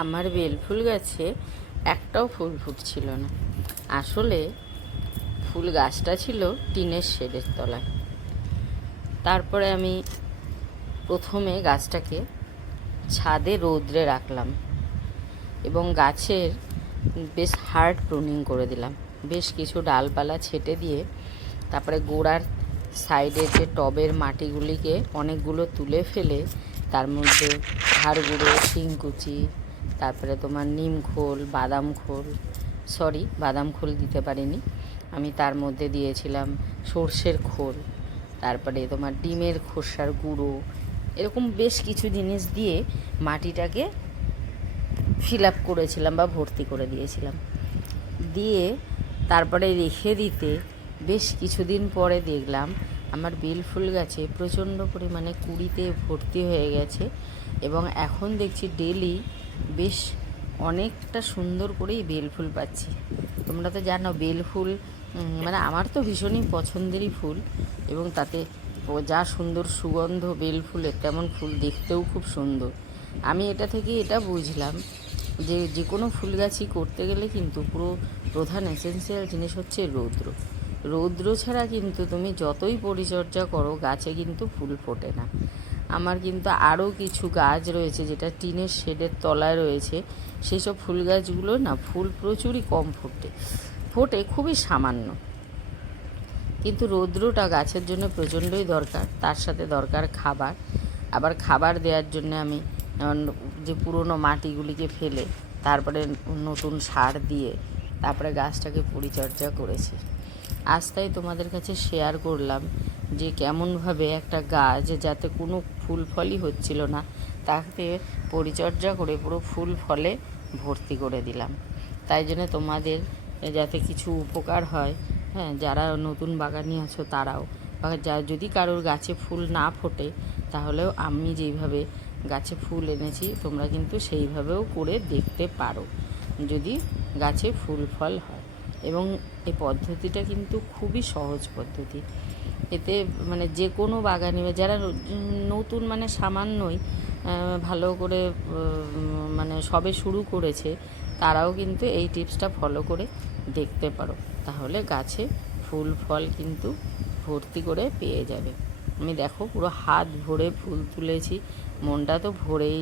আমার বেলফুল গাছে একটাও ফুল ফুটছিল না। আসলে ফুল গাছটা ছিল টিনের শেডের তলায়। তারপরে আমি প্রথমে গাছটাকে ছাদে রৌদ্রে রাখলাম এবং গাছের বেশ হার্ড প্রুনিং করে দিলাম। বেশ কিছু ডালপালা ছেটে দিয়ে তারপরে গোড়ার সাইডের যে টবের মাটিগুলিকে অনেকগুলো তুলে ফেলে তার মধ্যে হাড় গুঁড়ো, শিংকুচি, তারপরে তোমার নিম খোল, বাদাম খোল দিতে পারিনি আমি, তার মধ্যে দিয়েছিলাম সর্ষের খোল, তারপরে তোমার ডিমের খোসার গুঁড়ো, এরকম বেশ কিছু জিনিস দিয়ে মাটিটাকে ফিল আপ করেছিলাম বা ভর্তি করে দিয়েছিলাম। দিয়ে তারপরে রেখে দিতে বেশ কিছুদিন পরে দেখলাম আমার বেলফুল গাছে প্রচণ্ড পরিমাণে কুঁড়িতে ভর্তি হয়ে গেছে এবং এখন দেখছি ডেলি বেশ অনেকটা সুন্দর করেই বেলফুল পাচ্ছি। তোমরা তো জানো বেলফুল মানে আমার তো ভীষণই পছন্দেরই ফুল এবং তাতে যা সুন্দর সুগন্ধ বেলফুলের, তেমন ফুল দেখতেও খুব সুন্দর। আমি এটা থেকে এটা বুঝলাম যে কোনো ফুল গাছই করতে গেলে কিন্তু পুরো প্রধান এসেন্সিয়াল জিনিস হচ্ছে রৌদ্র ছাড়া কিন্তু তুমি যতই পরিচর্যা করো গাছে কিন্তু ফুল ফোটে না। আমার কিন্তু আরও কিছু গাছ রয়েছে যেটা টিনের শেডের তলায় রয়েছে, সেই সব ফুল গাছগুলো না ফুল প্রচুরই কম ফোটে খুবই সামান্য, কিন্তু রৌদ্রটা গাছের জন্য প্রচণ্ডই দরকার। তার সাথে দরকার খাবার। আবার খাবার দেওয়ার জন্য আমি যে পুরনো মাটিগুলিকে ফেলে তারপরে নতুন সার দিয়ে তারপরে গাছটাকে পরিচর্যা করেছি। আজ তাই তোমাদের কাছে শেয়ার করলাম যে কেমনভাবে একটা গাছ যাতে কোনো ফুল ফলই হচ্ছিল না তাকে পরিচর্যা করে পুরো ফুল ফলে ভর্তি করে দিলাম। তাই জন্য তোমাদের যাতে কিছু উপকার হয়, হ্যাঁ, যারা নতুন বাগানি আছো তারাও, বা যদি কারোর গাছে ফুল না ফোটে তাহলেও আমি যেইভাবে গাছে ফুল এনেছি তোমরা কিন্তু সেইভাবেও করে দেখতে পারো যদি গাছে ফুল ফল হয়। এবং এই পদ্ধতিটা কিন্তু খুবই সহজ পদ্ধতি। এতে মানে যে কোনো বাগানি বা যারা নতুন মানে সামান্যই ভালো করে মানে সবে শুরু করেছে তারাও কিন্তু এই টিপসটা ফলো করে দেখতে পারো, তাহলে গাছে ফুল ফল কিন্তু ভর্তি করে পেয়ে যাবে। আমি দেখো পুরো হাত ভরে ফুল তুলেছি, মনটা তো ভরেই